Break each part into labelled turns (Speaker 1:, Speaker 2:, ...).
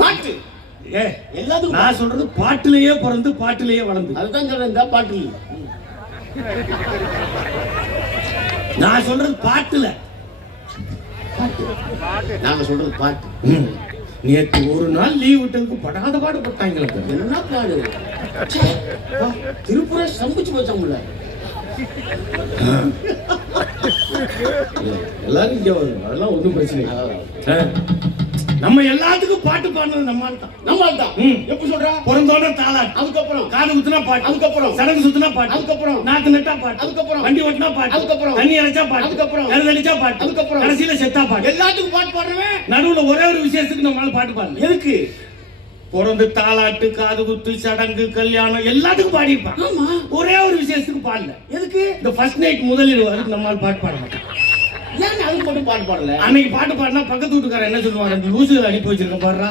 Speaker 1: பாட்டு. எல்லாத்துக்கும்
Speaker 2: நான் சொல்றது பாட்டிலேயே பிறந்து பாட்டிலேயே வளர்ந்து.
Speaker 1: அதுதான் சொல்றேன் இந்த பாட்டு
Speaker 2: நான் சொல்றது பாட்டுல.
Speaker 1: நாங்க சொல்றது பாட்டு.
Speaker 2: நேத்து ஒரு நாள் லீவ் விட்டதுக்கு படாத பாடு போட்டாங்க
Speaker 1: என்ன பாடு? திருப்புர சம்பிச்சு போச்சாங்கல்ல
Speaker 2: எல்லாரும் இங்க வருங்க. அதெல்லாம் ஒன்றும் பிரச்சனை. நம்ம எல்லாத்துக்கும் பாட்டு பாடுறது நம்ம தான்.
Speaker 1: நம்ம தான். எப்படி சொல்றா?
Speaker 2: பிறந்தோட தாளாட்டு
Speaker 1: அதுக்கப்புறம்.
Speaker 2: காது குத்துனா பாட்டு.
Speaker 1: அதுக்கப்புறம்.
Speaker 2: சடங்கு சுத்தினா பாட்டு.
Speaker 1: அதுக்கப்புறம்.
Speaker 2: நாக்கு நட்டா பாட்டு.
Speaker 1: அதுக்கப்புறம்.
Speaker 2: வண்டி ஓட்டினா பாட்டு.
Speaker 1: அதுக்கப்புறம்.
Speaker 2: தண்ணி அரைச்சா பாட்டு.
Speaker 1: அதுக்கப்புறம்.
Speaker 2: கருதடிச்சா பாட்டு.
Speaker 1: அதுக்கப்புறம்.
Speaker 2: கடைசியில செத்தா பாட்டு.
Speaker 1: எல்லாத்துக்கும் பாட்டு பாடுறவன்?
Speaker 2: நடுவுல ஒரே ஒரு விசேஷத்துக்கு நம்மளால பாட்டு பாடல.
Speaker 1: எதுக்கு?
Speaker 2: பிறந்து தாளாட்டு காது குத்து சடங்கு கல்யாணம் எல்லாத்துக்கும் பாடியிருப்பான்.
Speaker 1: ஆமா.
Speaker 2: ஒரே ஒரு விசேஷத்துக்கு பாடல.
Speaker 1: எதுக்கு?
Speaker 2: இந்த ஃபர்ஸ்ட் நைட் முதலிரவு அதுக்கு நம்மளால பாட்டு பாட மாட்டோம்
Speaker 1: ஏன் அதுக்கு மட்டும் பாட்டு பாடல?
Speaker 2: அன்னைக்கு பாட்டு பாடினா பக்கத்து வீட்டுக்காரன் என்ன சொல்லுவாங்க ரெண்டு லூசுகள் அனுப்பி வச்சிருக்க பாடுறா.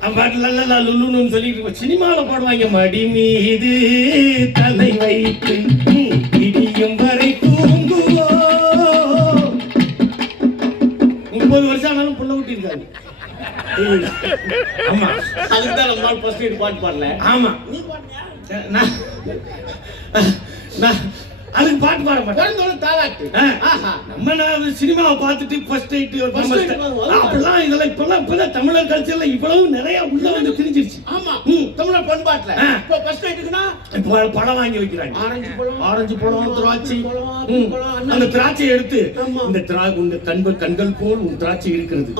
Speaker 2: அவன் பாட்டு லல்லா லுல்லுன்னு சொல்லிட்டு சினிமால பாடுவாங்க மடி மீது தலை வைத்து இடியும் வரை தூங்குவோம். முப்பது வருஷம் ஆனாலும் புள்ள குட்டி இருக்காது ஆமா.
Speaker 1: அதுக்கு தான் நம்ம ஃபர்ஸ்ட் நைட் பாட்டு பாடல.
Speaker 2: ஆமா.
Speaker 1: நீ பாடுனியா?
Speaker 2: நான் நான் அதுக்கு பாட்டு பாட மாட்டேன்.
Speaker 1: தாலாட்டு.
Speaker 2: நம்ம நான் சினிமாவை பார்த்துட்டு ஃபர்ஸ்ட்
Speaker 1: வரும்.
Speaker 2: அப்படிலாம் இதெல்லாம் இப்பெல்லாம் இப்பெல்லாம் தமிழர் கல்ச்சர்ல இவ்வளவு நிறைய உள்ள வந்து திரிஞ்சிருச்சு
Speaker 1: ஆமா.
Speaker 2: ம்.
Speaker 1: தமிழர் பண்பாட்டுல. இப்போ ஃபர்ஸ்ட் நைட்டுக்குனா
Speaker 2: இப்போ பழம் வாங்கி வைக்கிறாங்க.
Speaker 1: ஆரஞ்சு பழம்
Speaker 2: ஆரஞ்சு பழம் திராட்சை. அந்த திராட்சையை எடுத்து. இந்த திரா இந்த கண்கள் கண்கள் போல் உன் திராட்சை இருக்கிறது.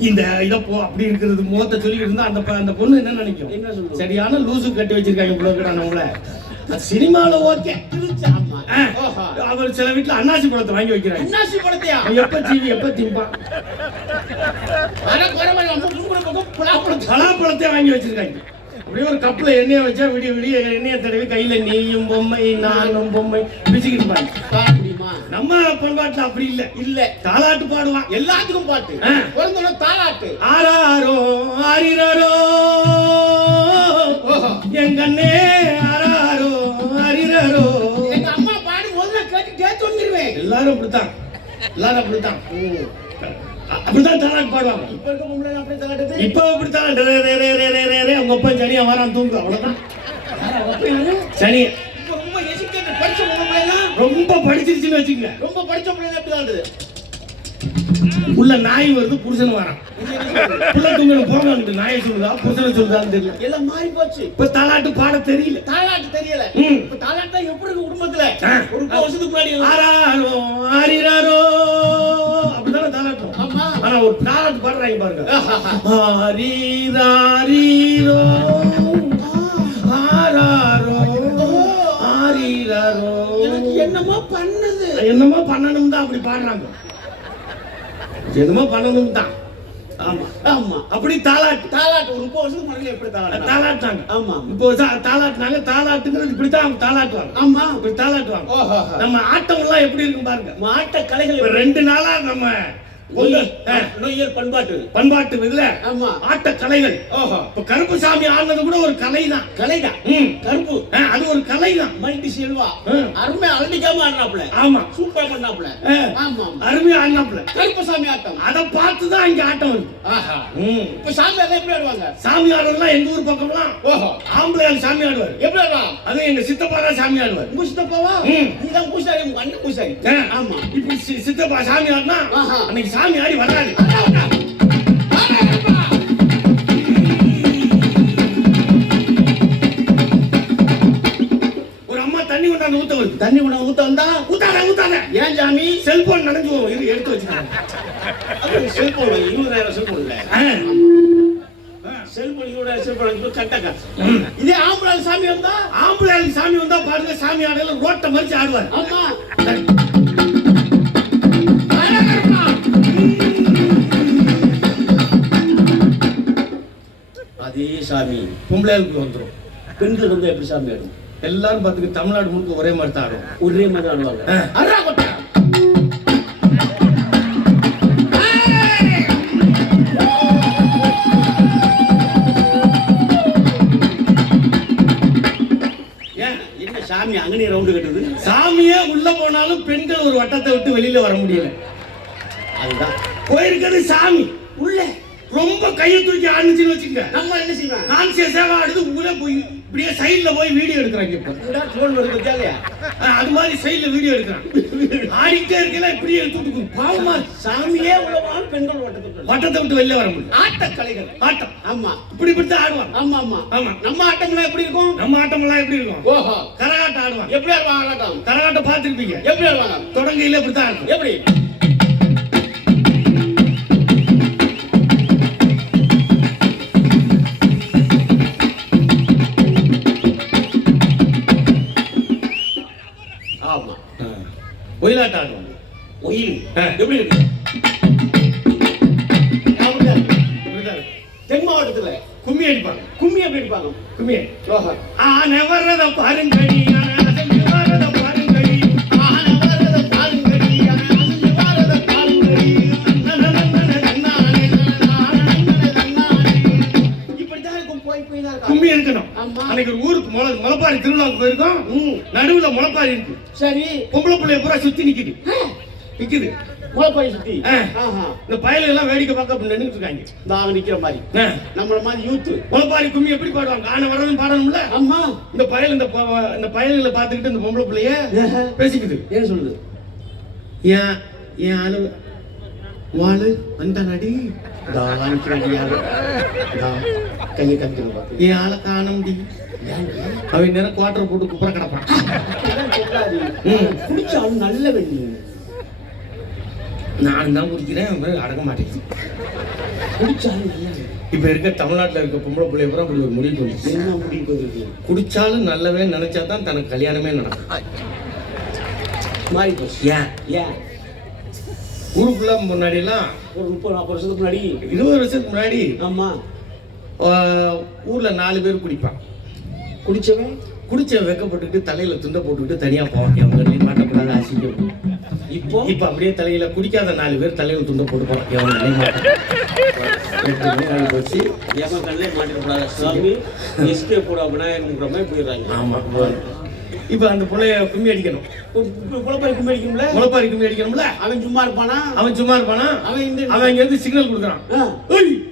Speaker 2: இந்த இத போ அப்படி இருக்கிறது முகத்தை சொல்லி இருந்தா அந்த அந்த பொண்ணு என்ன நினைக்கும்? சரியான லூசு கட்டி வச்சிருக்காங்க இவ்வளவு நம்மள. சினிமால ஓகே. அவர் சில வீட்டுல அன்னாசி பழத்தை வாங்கி வைக்கிறாங்க
Speaker 1: அன்னாசி பழத்தையா?
Speaker 2: எப்ப தீவி எப்ப திம்பான் பலாப்பழத்தை. வாங்கி வச்சிருக்காங்க. அப்படியே ஒரு கப்புல எண்ணெயை வச்சா விடிய விடிய எண்ணெயை தடவி கையில நீயும் பொம்மை நானும் பொம்மை பிச்சுக்கிட்டு
Speaker 1: முடியுமா
Speaker 2: நம்ம பண்பாட்டுல அப்படி இல்ல.
Speaker 1: இல்ல.
Speaker 2: தாலாட்டு பாடுவான்.
Speaker 1: எல்லாத்துக்கும் பாட்டு.
Speaker 2: ஆ.
Speaker 1: பிறந்தோட தாலாட்டு
Speaker 2: ஆராரோ ஆரிரரோ
Speaker 1: ஓஹோ.
Speaker 2: எங்கண்ணே ஆராரோ எல்லாரும் அப்படித்தான். எல்லாரும் அப்படித்தான். அ- அப்படித்தான் தாலாட்டு பாடுவாங்க.
Speaker 1: இப்ப இருக்க பொம்பளை அப்படியே தாலாட்டுது?
Speaker 2: இப்ப அப்படித்தான். ரே, ரே, ரே, ரே, ரே, ரே, ரே, உங்க அப்பா சனியா வரான் தூங்கு அவ்வளவுதான். சனி.
Speaker 1: ரொம்ப
Speaker 2: படிச்சிருச்சுன்னு வச்சுக்கங்க.
Speaker 1: ரொம்ப படிச்ச பிள்ளை எப்படி தாண்டுது
Speaker 2: உள்ள நாய் வருது புருஷன் வரான். புள்ள தூங்கணும் போங்க நாயை சொல்லுதா புருஷனை சொல்லுதான்னு தெரியல.
Speaker 1: எல்லாம் மாறி போச்சு
Speaker 2: இப்ப தாலாட்டு பாட தெரியல.
Speaker 1: தாலாட்டு தெரியல. இப்ப தாலாட்டு எப்படி இருக்கு குடும்பத்துல. ஒரு வருஷத்துக்கு முன்னாடி
Speaker 2: ஆராரோ ஆரிராரோ அப்படிதானே தாலாட்டும். ஆனா ஒரு தாலாட்டு பாடுறாங்க பாருங்க. ஆரீராரீரோ ஆராரோ ஆரீராரோ
Speaker 1: எனக்கு என்னமோ பண்ணுது.
Speaker 2: என்னமோ பண்ணணும் தான் அப்படி பாடுறாங்க. என்னமோ பண்ணணும் தான். ஆமா.
Speaker 1: ஆமா.
Speaker 2: அப்படி தாலாட்டு.
Speaker 1: தாலாட்டு ஒரு முப்பது வருஷத்துக்கு முன்னாடி எப்படி தாலாட்டு
Speaker 2: தாலாட்டாங்க
Speaker 1: ஆமா.
Speaker 2: இப்போ தாலாட்டுனாங்க. தாலாட்டுங்கிறது இப்படித்தான் அவங்க தாலாட்டுவாங்க.
Speaker 1: ஆமா.
Speaker 2: இப்படி தாலாட்டுவாங்க.
Speaker 1: ஓஹோ
Speaker 2: நம்ம ஆட்டம் எல்லாம் எப்படி இருக்கும் பாருங்க.
Speaker 1: மாட்ட கலைகள்
Speaker 2: ரெண்டு நாளா நம்ம
Speaker 1: பண்பாட்டு.
Speaker 2: பண்பாட்டு இதுல
Speaker 1: ஆமா.
Speaker 2: ஆட்ட கலைகள்
Speaker 1: ஓஹோ.
Speaker 2: இப்ப கருப்பு சாமி ஆடுனது கூட ஒரு கலை தான்.
Speaker 1: கருப்பு.
Speaker 2: அது ஒரு கலை தான்
Speaker 1: மல்டி செல்வா. அருமையா
Speaker 2: ஆமா.
Speaker 1: சூப்பரா பண்ணாப்புல.
Speaker 2: ஆ,
Speaker 1: ஆமா கருப்பசாமி ஆட்டம்.
Speaker 2: அதை பார்த்து தான் இங்க ஆட்டம் வருது.
Speaker 1: ஆஹா. இப்ப சாமி எப்படி ஆடுவாங்க?
Speaker 2: சாமி ஆடுறதுலாம் எங்க ஊர் பக்கம்லாம்
Speaker 1: ஓஹோ.
Speaker 2: ஆம்பளை ஆள் சாமி ஆடுவார்.
Speaker 1: எப்படி ஆடுவாங்க?
Speaker 2: அது எங்க சித்தப்பா தான் சாமி ஆடுவார்.
Speaker 1: உங்க சித்தப்பாவா. நீதான் பூசாரி உங்க அண்ணன் பூசாரி. ஆமா.
Speaker 2: இப்ப சித்தப்பா சாமி ஆடினா. அன்னைக்கு சாமி ஆடி வராது. ஒரு அம்மா தண்ணி கொண்டாந்து ஊத்த வருது.
Speaker 1: தண்ணி உணவு ஊத்த வந்தா?
Speaker 2: ஊத்தாத ஊத்தாத.
Speaker 1: ஏன் சாமி?
Speaker 2: செல்போன் நனைஞ்சு இரு எடுத்து வச்சுக்கிறேன்
Speaker 1: செல்போன் இருபதாயிரம் செல்போன் இல்ல. செல்போன் இருபதாயிரம் செல்போன் கட்டக்கா
Speaker 2: ம்.
Speaker 1: இதே ஆம்பளை சாமி வந்தா?
Speaker 2: ஆம்பளை ஆளுக்கு சாமி வந்தா பாருங்க சாமி ஆடல ரோட்டை மறிச்சு ஆடுவார்.
Speaker 1: ஆமா. அதே சாமி.
Speaker 2: பொம்பளை ஆளுக்கு வந்துரும்.
Speaker 1: பெண்கள் வந்து எப்படி சாமி ஆடும்?
Speaker 2: எல்லாரும் பார்த்துக்கு தமிழ்நாடு முழுக்க ஒரே மாதிரி தான் ஆடும்.
Speaker 1: ஒரே மாதிரி ஆடுவாங்க.
Speaker 2: ஆ.
Speaker 1: அறா கொட்டா.
Speaker 2: ஏன்
Speaker 1: என்ன சாமி அங்கனே ரவுண்டு கட்டுது?
Speaker 2: சாமியே உள்ள போனாலும் பெண்கள் ஒரு வட்டத்தை விட்டு வெளியில வர முடியல.
Speaker 1: அதுதான்.
Speaker 2: போயிருக்கிறது சாமி.
Speaker 1: உள்ள
Speaker 2: ரொம்ப கையை தூக்கி ஆடுச்சுன்னு வச்சுங்க
Speaker 1: நம்ம என்ன செய்வேன்
Speaker 2: கான்சியஸாக ஆடுது உங்களே போய் இப்படியே சைடுல போய் வீடியோ எடுக்கிறாங்க இப்போ.
Speaker 1: ஃபோன் வருது
Speaker 2: அஹ் அது மாதிரி சைடுல வீடியோ எடுக்கிறான் ஆடிக்கிட்டே இருக்கல இப்படியே எடுத்து பாவமா.
Speaker 1: சாமியே உழவான் பெண்கள் ஓட்டத்துக்கு
Speaker 2: வட்டத்தை விட்டு வெளில வர முடியும்
Speaker 1: ஆட்ட கலைகள்
Speaker 2: ஆட்டம்.
Speaker 1: ஆமா.
Speaker 2: இப்படி இப்படி தான் ஆடுவாங்க.
Speaker 1: ஆமா ஆமா.
Speaker 2: ஆமா.
Speaker 1: நம்ம ஆட்டம்லாம் எப்படி இருக்கும்?
Speaker 2: நம்ம ஆட்டமெல்லாம் எப்படி இருக்கும்?
Speaker 1: ஓஹோ.
Speaker 2: கரகாட்டம் ஆடுவாங்க.
Speaker 1: எப்படி ஆட்டம்
Speaker 2: கரகாட்டம் பார்த்துருப்பீங்க.
Speaker 1: எப்படி ஆடுவாங்க?
Speaker 2: தொடங்கையில இப்படி தான் இருக்கும்.
Speaker 1: எப்படி?
Speaker 2: ஒயிலாட்டம் ஆடுவாங்க
Speaker 1: ஒயில். எப்படி இருக்கு? தென் மாவட்டத்தில்
Speaker 2: கும்மி அடிப்பாங்க.
Speaker 1: கும்மி எப்படி அடிப்பாங்க?
Speaker 2: கும்மி
Speaker 1: ஆ
Speaker 2: ஆன வர்றத பாருங்கடி அன்னைக்கு ஊருக்கு முளை முளைப்பாரி திருவிழாவுக்கு போயிருக்கோம். நடுவுல முளைப்பாரி இருக்கு.
Speaker 1: சரி.
Speaker 2: பொம்பளை பிள்ளைய பூரா சுத்தி நிக்குது. நிக்குது.
Speaker 1: முளைப்பாரி சுத்தி?
Speaker 2: இந்த எல்லாம் வேடிக்கை பார்க்க அப்படி நின்றுட்டு இருக்காங்க.
Speaker 1: நாங்க நிக்கிற மாதிரி. நம்மள மாதிரி யூத்
Speaker 2: முளைப்பாரி கும்மி எப்படி பாடுவாங்க? ஆன வர்றதும் பாடணும்ல?
Speaker 1: ஆமா.
Speaker 2: இந்த பயல் இந்த இந்த பயல்களை பார்த்துக்கிட்டு இந்த பொம்பளை பிள்ளைய. பேசிக்குது.
Speaker 1: என்ன சொல்லுது?
Speaker 2: ஏன் ஏன் ஆளு வாளு அந்த நடி
Speaker 1: யாரு தான் கையை கமிக்கணும் பார்த்து
Speaker 2: ஏன் ஆளை காணமுடி அவன் நேரம் குவார்டர் போட்டு குப்புற கிடப்பான்.
Speaker 1: குடிச்சாலும் நல்ல வெண்ணி
Speaker 2: நானும் தான் குடிக்கிறேன் அடங்க மாட்டேங்குது
Speaker 1: குடிச்சாலும் நல்ல
Speaker 2: இப்ப இருக்க தமிழ்நாட்டுல இருக்க பொம்பளை பிள்ளைய பூரா அப்படி ஒரு முடிவு பண்ணிச்சு
Speaker 1: என்ன முடிவு வந்துருக்கு
Speaker 2: குடிச்சாலும் நல்லவே நினைச்சா தான் தனக்கு கல்யாணமே நடக்கும்
Speaker 1: மாறி போச்சு
Speaker 2: ஏன்
Speaker 1: ஏன்
Speaker 2: ஊருக்குள்ள முன்னாடி எல்லாம்
Speaker 1: ஒரு முப்பது நாற்பது வருஷத்துக்கு முன்னாடி.
Speaker 2: இருபது வருஷத்துக்கு முன்னாடி
Speaker 1: ஆமா.
Speaker 2: ஆஹ், ஊர்ல நாலு பேர் குடிப்பான்
Speaker 1: குடிச்சவன்?
Speaker 2: குடிச்ச வெக்கப்பட்டுக்கிட்டு தலையில துண்டை போட்டுக்கிட்டு தனியா போவான் எவங்க மாட்டக்கூடாது அசிங்கம்
Speaker 1: இப்போ?
Speaker 2: இப்ப அப்படியே தலையில குடிக்காத நாலு பேர் தலையில துண்டை போட்டு போறான் எவங்க மாட்டான் போச்சு
Speaker 1: எவன் கண்ணிலே மாட்டிடக்கூடாது. சாமி எஸ்கே போட விநாயகங்கிற மாதிரி போயிடுறாங்க.
Speaker 2: ஆமா. இப்ப அந்த புள்ளைய கும்மி அடிக்கணும்.
Speaker 1: குழப்பம் கும்பி அடிக்கும்ல
Speaker 2: முளைப்பாரி கும்மி அடிக்கணும்ல?
Speaker 1: அவன் சும்மா இருப்பானா?
Speaker 2: அவன் சும்மா இருப்பானா?
Speaker 1: அவன் இந்த
Speaker 2: அவன் இங்க இருந்து சிக்னல் கொடுக்குறான்.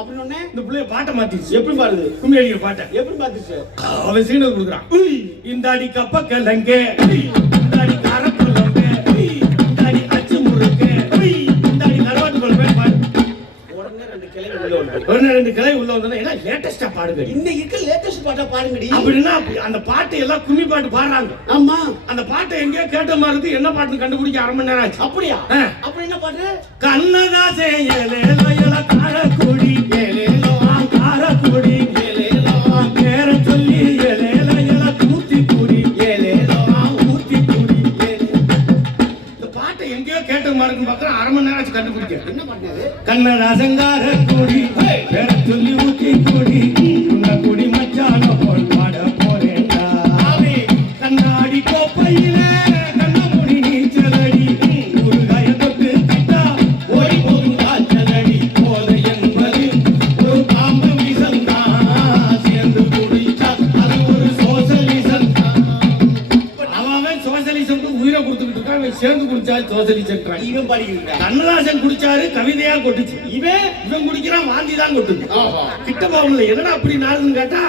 Speaker 1: அப்படின்னு
Speaker 2: இந்த புள்ளைய பாட்டை மாத்திச்சு
Speaker 1: எப்படி பாருது
Speaker 2: கும்மி அடிக்கிற பாட்டை.
Speaker 1: எப்படி பார்த்துச்சு
Speaker 2: அவன் சிக்னல் கொடுக்குறான். இந்த அடி கப்ப கிழங்க இந்த அடி ஒன்னு ரெண்டு கிளை உள்ள வந்தோன்னா ஏன்னா லேட்டஸ்டா பாடுங்க.
Speaker 1: இந்த இருக்க லேட்டஸ்ட் பாட்டா பாருங்கடி.
Speaker 2: அப்படின்னா அப்படி அந்த பாட்டு எல்லாம் கும்மி பாட்டு பாடுறாங்க.
Speaker 1: ஆமா.
Speaker 2: அந்த பாட்டை எங்கேயோ கேட்ட மாதிரி என்ன பாட்டுன்னு கண்டுபிடிக்க அரை மணி நேரம் ஆச்சு.
Speaker 1: அப்படியா. அப்படி என்ன பாட்டு?
Speaker 2: கண்ணதாசே காரக்குடி ஏலேலோ காரக்குடி ஏலேலோ ஆ இவன் சேர்ந்து குடிச்சா சோசலிசம்
Speaker 1: இவன் பாடிக்கிட்டு
Speaker 2: கண்ணதாசன் குடிச்சாரு கவிதையா கொட்டுச்சு.
Speaker 1: இவன்
Speaker 2: இவன் குடிக்கிறான் வாந்தி தான் கொட்டுது. கிட்ட போகல என்னடா அப்படி நாளுன்னு கேட்டா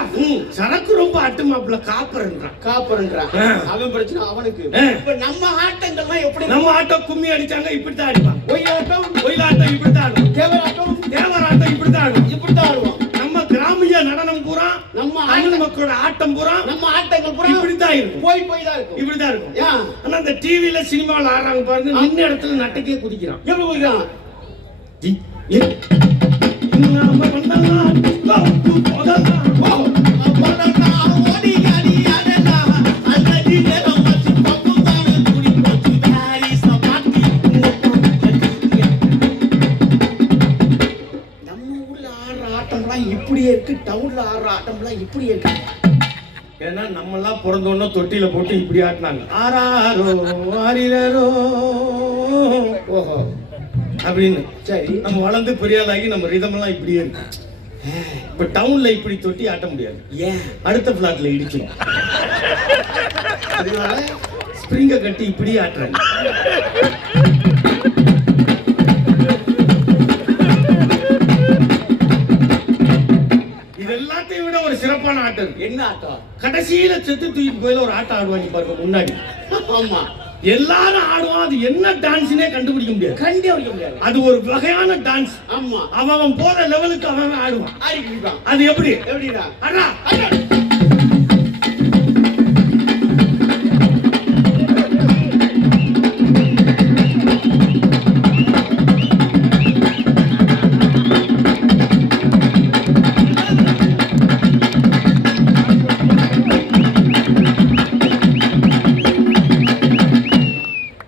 Speaker 2: சரக்கு ரொம்ப அட்டு மாப்பிள்ள காப்பர்ன்றான்.
Speaker 1: காப்பறன்றான்
Speaker 2: ஆ.
Speaker 1: அவன் பிரச்சனை அவனுக்கு. இப்ப நம்ம ஆட்டங்கள்லாம் எப்படி
Speaker 2: நம்ம ஆட்டோ கும்மி அடிச்சாங்க இப்படித்தான் அடிப்பான்.
Speaker 1: ஒயிலாட்டம்.
Speaker 2: ஒயிலாட்டம் இப்படித்தான் ஆடும்
Speaker 1: தேவராட்டம்.
Speaker 2: தேவராட்டம் இப்படித்தான் ஆடும்
Speaker 1: இப்படித்தான் ஆடுவோம்
Speaker 2: நம்ம கிராமிய நடனம் பூரா
Speaker 1: நம்ம
Speaker 2: தமிழ்
Speaker 1: ஆட்டம்
Speaker 2: மக்களோட ஆட்டம் பூரா
Speaker 1: நம்ம ஆட்டங்கள் பூரா
Speaker 2: இப்படித்தான் இருக்கும்.
Speaker 1: போய் போய் தான் இருக்கும்.
Speaker 2: இப்படித்தான் இருக்கும். ஆனா இந்த டிவில சினிமாவில் ஆடுறாங்க பாருங்க நின்ன இடத்துல நட்டுக்கே குடிக்கிறான்
Speaker 1: எப்படி
Speaker 2: ஓ.
Speaker 1: நம்ம ஆட்டம்லாம் இப்படியே இருக்கு டவுன்ல ஆடுற ஆட்டம்லாம் இப்படியே இருக்கு.
Speaker 2: ஏன்னா நம்ம எல்லாம் பிறந்தோன்னா தொட்டில போட்டு இப்படி ஆட்டினாங்க. ஆறாரோ ஆரிரோ ஓஹோ. அப்படின்னு.
Speaker 1: சரி
Speaker 2: நம்ம வளர்ந்து பெரியாளாகி நம்ம ரிதம் எல்லாம் இப்படியே இருக்கு. இப்ப டவுன்ல இப்படி தொட்டி ஆட்ட முடியாது.
Speaker 1: ஏன்?
Speaker 2: அடுத்த பிளாட்ல இடிக்கணும்
Speaker 1: அதனால
Speaker 2: ஸ்ப்ரிங்க கட்டி இப்படி ஆட்டுறாங்க. சிறப்பான ஆட்டம்?
Speaker 1: என்ன ஆட்டம்?
Speaker 2: கடைசியில செத்து தூக்கிட்டு போயில ஒரு ஆட்டம் ஆடுவாங்க பாருங்க முன்னாடி.
Speaker 1: ஆமா.
Speaker 2: எல்லாரும் ஆடுவான் அது என்ன டான்ஸ்னே கண்டுபிடிக்க முடியாது.
Speaker 1: கண்டே வைக்க முடியாது.
Speaker 2: அது ஒரு வகையான டான்ஸ்
Speaker 1: ஆமா.
Speaker 2: அவன் போற லெவலுக்கு அவன் ஆடுவான். அது எப்படி?
Speaker 1: எப்படிடா? அட,